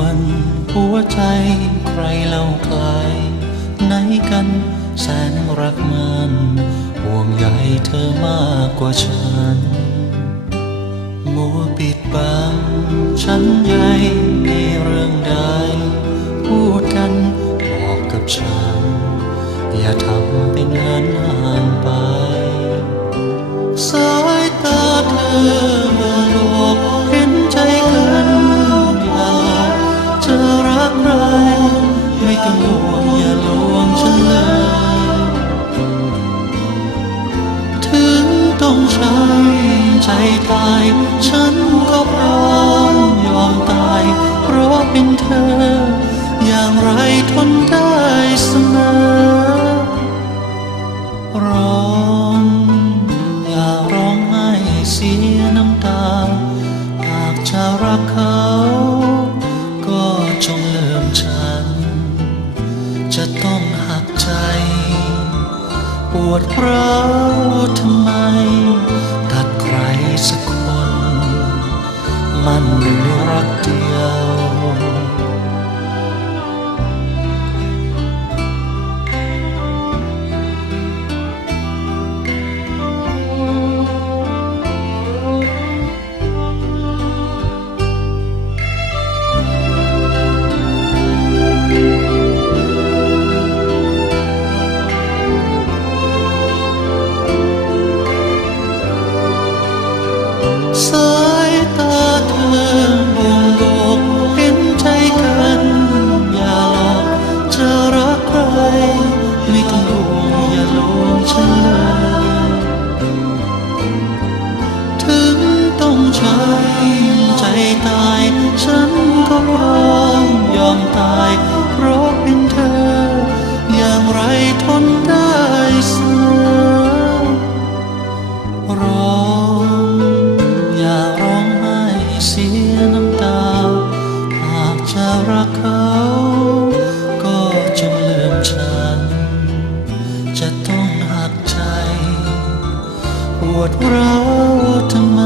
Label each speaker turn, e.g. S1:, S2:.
S1: วันหัวใจใครเล่าคลายไหนกันแสนรักมันห่วงใยเธอมากกว่าฉันมัวปิดบังฉันใหญ่ในเรื่องใดพูดกันบอกกับฉัน อย่าทำเป็นเลิน ห่วงอย่าลวงฉันเลยถึงต้องใช้ใจตาย ฉันก็พร้อมยอมตาย เพราะเป็นเธอ อย่างไรทนได้เสมอ วดร้าว ใช้ใจตาย ฉันก็พร้อมยอมตาย เพราะเป็นเธอ อย่างไรทนได้เสมอร้องอย่าร้องไห้เสียน้ำตา หากจะรักเขาก็จงลืมฉัน จะต้องหักใจ ปวดร้าวทำไม